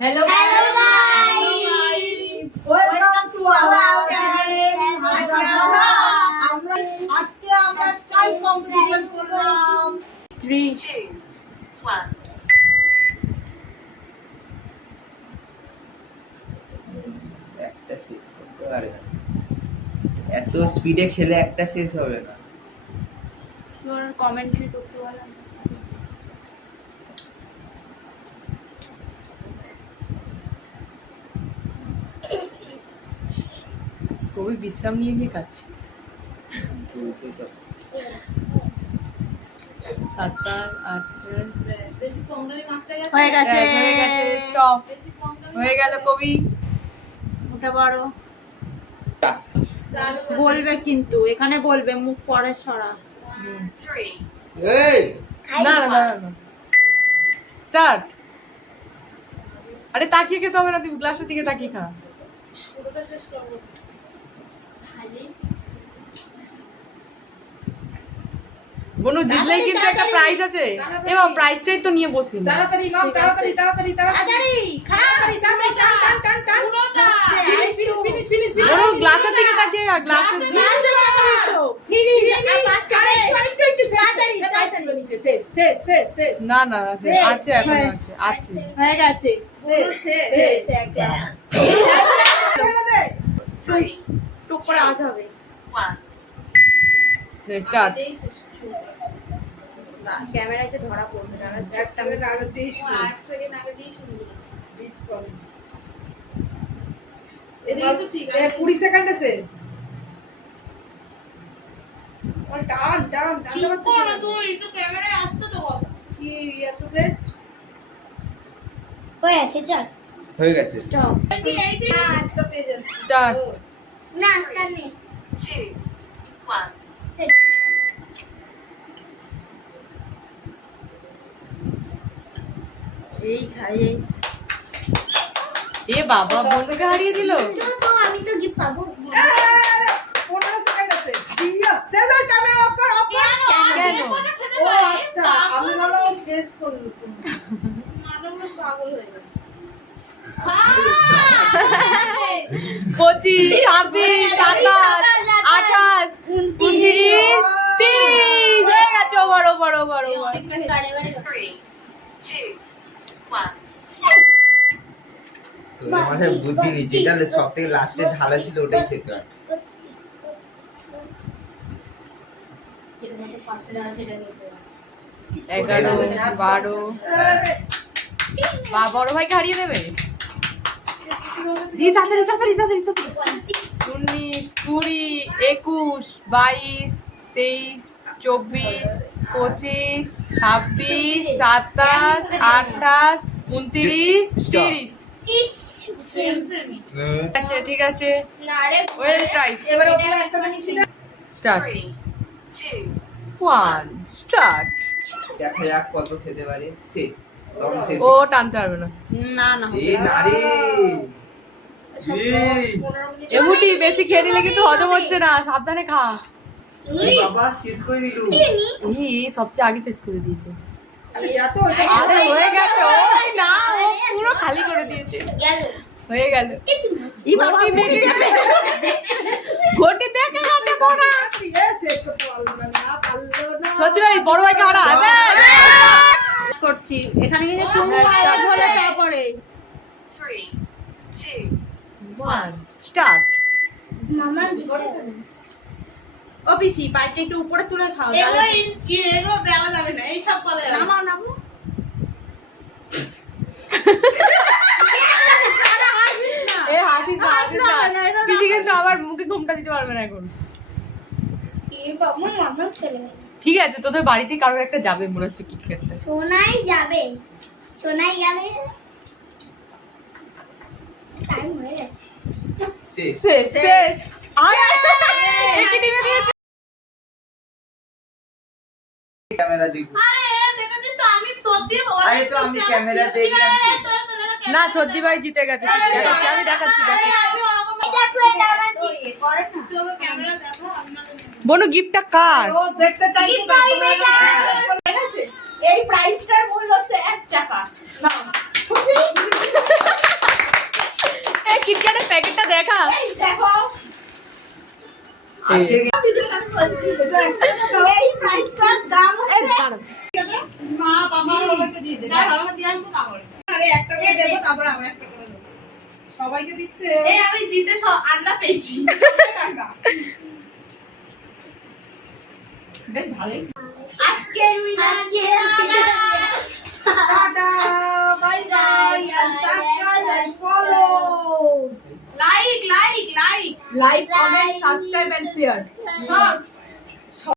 Hello guys. Welcome to our channel. আজকে আমরা sky competition করলাম। 3 2 1 একটা শেষ করতে পারে না, এত স্পিডে খেলে একটা শেষ হবে না। তোর কমেন্ট্রি করতে বললাম। কবি বিশ্রাম নিয়ে গিয়ে খাচ্ছে। হয়ে গেছে স্টপ হয়ে গেল কবি ওটা বড় বলবে কিন্তু এখানে বলবে মুখ পরে সরা। এই না না না না স্টার্ট। আরে তাকিয়ে খেতে হবে না, তুমি গ্লাসের দিকে তাকিয়ে খা। বনু জিতলেই কিন্তু একটা প্রাইজ আছে এবং প্রাইজটাই তো নিয়ে বসি। তাড়াতাড়ি মাম, তাড়াতাড়ি তাড়াতাড়ি তাড়াতাড়ি খা, তাড়াতাড়ি টান টান টান পুরোটা ফিনিশ। বনু গ্লাসের দিকে তাকিয়ে খা, গ্লাসের দিকে। ফিনিশ একটু তাড়াতাড়ি নিচে শেষ না না আছে এখন আছে হয়ে গেছে শেষ একদম টুক করে আজ হবে স্টার্ট। না ক্যামেরায় যে ধরা পড়বে না, এক সেকেন্ড আগে দিয়ে শুরু 8 সেকেন্ড আগে দিয়ে শুরু করেছি ডিসকাউন্ট এটা তো ঠিক আছে 20 সেকেন্ডে শেষ। আর টান টানতে পারছিস না তুই, তো ক্যামেরায় আসতে তো বাবা কি এত দেখ হয়ে আছে। চল হয়ে গেছে। স্টপ এই একটা পেজ স্টার্ট। না স্টার্ট নেই 2 1 এই খাই এ বাবা বনুকে হারিয়ে দিল। তো আমি তো গিফট পাবো। 15 সেকেন্ড আছে জিয়া শেষ আর ক্যামেরা অফ কর কেন? ও আচ্ছা আমি ভালো শেষ করব মানব পাগল হয়ে গেছে 25 26 27 28 29 30 হয়ে গেছে। বড় কারে 3 2 1 তো আমাদের বুদ্ধি নেই, যেটা সব থেকে লাস্টে ঢালা ছিল ওটাই খেতে হয়। যেটা যত ফার্স্টে আছে সেটা খেতে হবে। 11 12 বা বড় ভাইকে হারিয়ে দেবে। জি তাড়াতাড়ি 19 20 21 22 23 24 25 26 27 28 29 30। ইস সেম আচ্ছা ঠিক আছে, না রে ওয়েল ট্রাই। এবারে ওগুলো একসাথে মিশিয়ে স্টার্ট 2 1 স্টার্ট। দেখা যাক কত খেতে পারে। শেষ তখন শেষ ও টানতে পারবে না। না শেষ আরে এই এমুটি বেশি খেয়ে নিলে কিন্তু হজম হচ্ছে না, সাবধানে খা। এই বাবা শেষ করে দিল। সবচেয়ে আগে শেষ করে দিয়েছে। এত আরে হয়ে গেছে। ও না, ও পুরো খালি করে দিয়েছে। গেল হয়ে গেল। ই বাবা ঘটি দেখে গেছে বড়। শেষ করতে পারলো না সত্যি ভাই বড় ভাইকে হারা করছি এখানে গিয়ে তুমি আওয়াজ হলে তারপরে 3 2 1 স্টার্ট। মামা ও পিসি পাইপটা একটু উপরে তুলে খাও। এগুলো দেওয়া যাবে না, এই সব পরে নামাও এ হাসিস না কিছু, কিন্তু আবার মুখে ঘুমটা দিতে পারবে না এখন। কি বাবা মামা চলে গেল। ঠিক আছে, তোদের বাড়িতে কারোর একটা যাবে মনে হচ্ছে কিটক্যাটটা। সোনাই যাবে, সোনাই গেলে টাইম হয়ে গেছে। শেষ শেষ একই টিমে দিয়েছে। ক্যামেরা দেখো। আরে দেখেছিস তো আমি তোর দিয়ে বল। আরে তো আমি ক্যামেরা দেখলাম। না সত্যি ভাই জিতে গেছে। আমি দেখাচ্ছি আমি ওরকম দেখো এটা আমার কি করে না তো ক্যামেরা দেখো বনু গিফটটা কার? ও দেখতে চাই Gift পাইবে না। ঠিক আছে এই প্রাইসটার মূল্য হচ্ছে 1 টাকা। না খুশি কিটক্যাটের প্যাকেটটা দেখা। এই দেখো আছে কি? ভিডিওটা আমি বলছি এই প্রাইসটার দাম এই হচ্ছে দাঁড়ান। মা বাবা ওদেরকে দিয়ে দেবে তাই আমাকে দিয়ে আসবো তারপরে আরে একটা করে দেবো তারপর আমরা একটা করে দেবো সবাইকে দিচ্ছে এই আমি জিতে আন্ডা পেয়েছি আন্ডা বেশ ভালোই আজকে tata bye bye and subscribe and follow like like, comment, subscribe and share. সব